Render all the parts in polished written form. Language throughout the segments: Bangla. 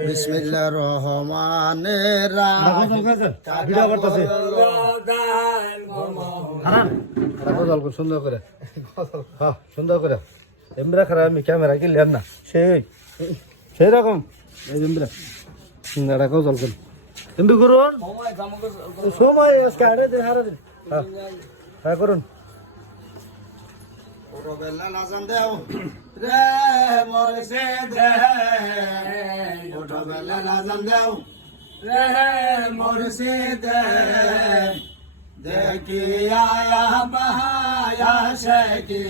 বিসমিল্লাহির রহমানির রহিম। সুন্দর করে সুন্দর করে এমরা খারাপ আমি ক্যামেরা কিনলেন না সেই রকম এই এমরা রাখাও জল করুন এমবি করুন সময় আজকে হারে দিন হারা দিন হ্যাঁ করুন বেলা লাজান দেও রে মরছে দে ওঠো বেলা লাজান দেও রে মরছে দে দেখি আয়া বাহায়া শেখি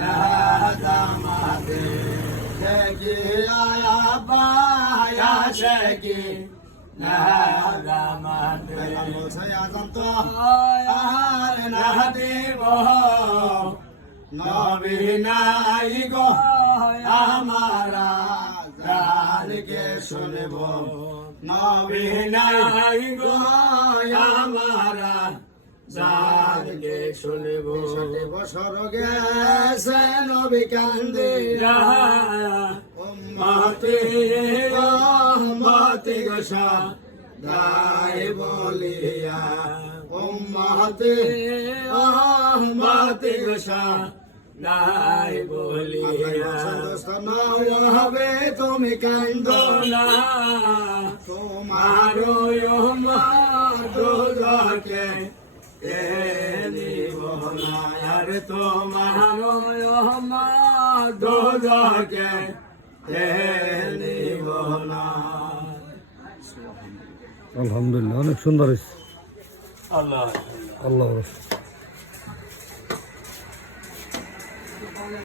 লাদামাদে দেখি আয়া বাহায়া শেখি লাদামাদে বলছে আজান তো আর না দেব নবী নাই গো আমারা জানকে শুনব নবী নাই গো আমারা জানকে শুনব 60 বছর গেছে নবী কান্দিরা উম্মতি গোসা দাই বলিয়া উম্মতি গোসা নাই বলিয়া হবে তুমি কান্দো না তোমার দোজকে দিব না আরে তোমার দোজকে দিব না। আলহামদুলিল্লাহ অনেক সুন্দর আল্লাহ আল্লাহ